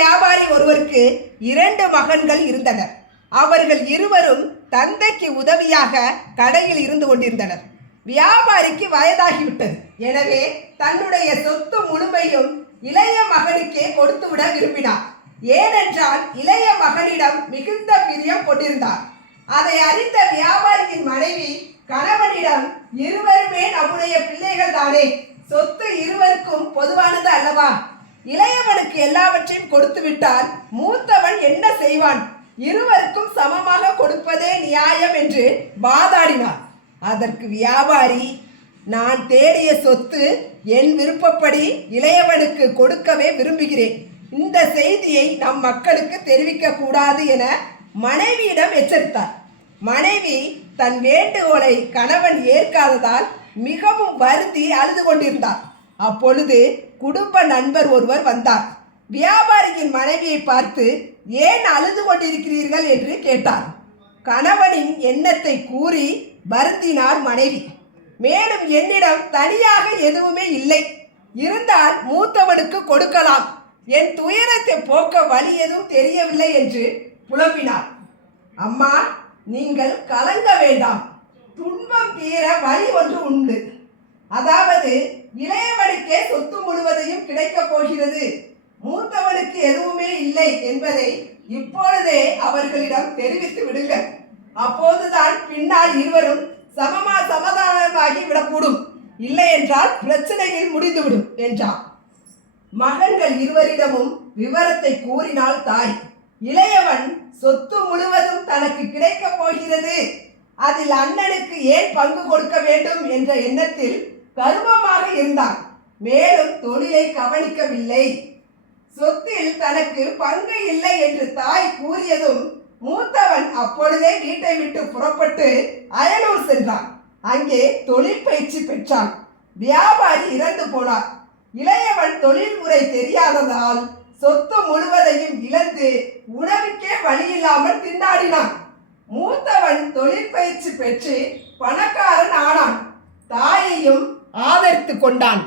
வியாபாரி ஒருவருக்கு 2 மகன்கள் இருந்தனர். அவர்கள் இருவரும் தந்தைக்கு உதவியாக கடையில் இருந்து கொண்டிருந்தனர். வியாபாரிக்கு வயதாகிவிட்டது. எனவே தன்னுடைய சொத்து முழுமையும் இளைய மகனுக்கே கொடுத்துவிட விரும்பினார். ஏனென்றால் இளைய மகனிடம் மிகுந்த பிரியம் கொண்டிருந்தார். அதை அறிந்த வியாபாரியின் மனைவி கணவனிடம், இருவருமே நம்முடைய பிள்ளைகள் தானே, சொத்து இருவருக்கும் பொதுவானது அல்லவா? இளையவனுக்கு எல்லாவற்றையும் கொடுத்து விட்டால் மூத்தவன் என்ன செய்வான்? இருவருக்கும் சமமாக கொடுப்பதே நியாயம் என்று வாதாடினார். அதற்கு வியாபாரி, நான் தேடிய சொத்து என் விருப்பப்படி இளையவனுக்கு கொடுக்கவே விரும்புகிறேன். இந்த செய்தியை நம் மக்களுக்கு தெரிவிக்க கூடாது என மனைவியிடம் எச்சரித்தார். மனைவி தன் வேண்டுகோளை கணவன் ஏற்காததால் மிகவும் வருந்தி அழுது கொண்டிருந்தார். அப்பொழுது குடும்ப நண்பர் ஒருவர் வந்தார். வியாபாரியின் மனைவியை பார்த்து, ஏன் அழுது கொண்டிருக்கிறீர்கள் என்று கேட்டார். கணவனின் எண்ணத்தை கூறி வருந்தினார் மனைவி. மேலும் என்னிடம் தனியாக எதுவுமே இல்லை, இருந்தால் மூத்தவனுக்கு கொடுக்கலாம். என் துயரத்தை போக்க வழி எதுவும் தெரியவில்லை என்று புலம்பினார். அம்மா, நீங்கள் கலங்க வேண்டாம். துன்பம் தீர வழி ஒன்று உண்டு. அதாவது இளையவனுக்கே சொத்து முழுவதையும் கிடைக்கப் போகிறது. மூத்தவனுக்கு எதுவுமே இல்லை என்பதை இப்பொழுதே அவர்களிடம் தெரிவித்து விடுங்கள். அப்போதுதான் பின்னால் இருவரும் சமாதானமாகி விடக்கூடும். இல்லை என்றால் பிரச்சனையில் முடிந்துவிடும் என்றார். மகன்கள் இருவரிடமும் விவரத்தை கூறினாள் தாய். இளையவன் சொத்து முழுவதும் தனக்கு கிடைக்கப் போகிறது, அதில் அண்ணனுக்கு ஏன் பங்கு கொடுக்க வேண்டும் என்ற எண்ணத்தில் கர்வமாக இருந்தான். மேலும் தொழிலை கவனிக்கவில்லை. சொத்தில் தனக்கு பங்கு இல்லை என்று தாய் கூறியதும் மூத்தவன் அப்பொழுதே வீட்டை விட்டு புறப்பட்டு அயலூர் சென்றான். அங்கே தொழில் பயிற்சி பெற்றான். வியாபாரி இறந்து போனார். இளையவன் தொழில்முறை தெரியாததால் சொத்து முழுவதையும் இழந்து உணவுக்கே வழியில்லாமல் திண்டாடினான். மூத்தவன் தொழில் பயிற்சி பெற்று பணக்காரன் ஆனான். தாயையும் ஆதரித்து கொண்டான்.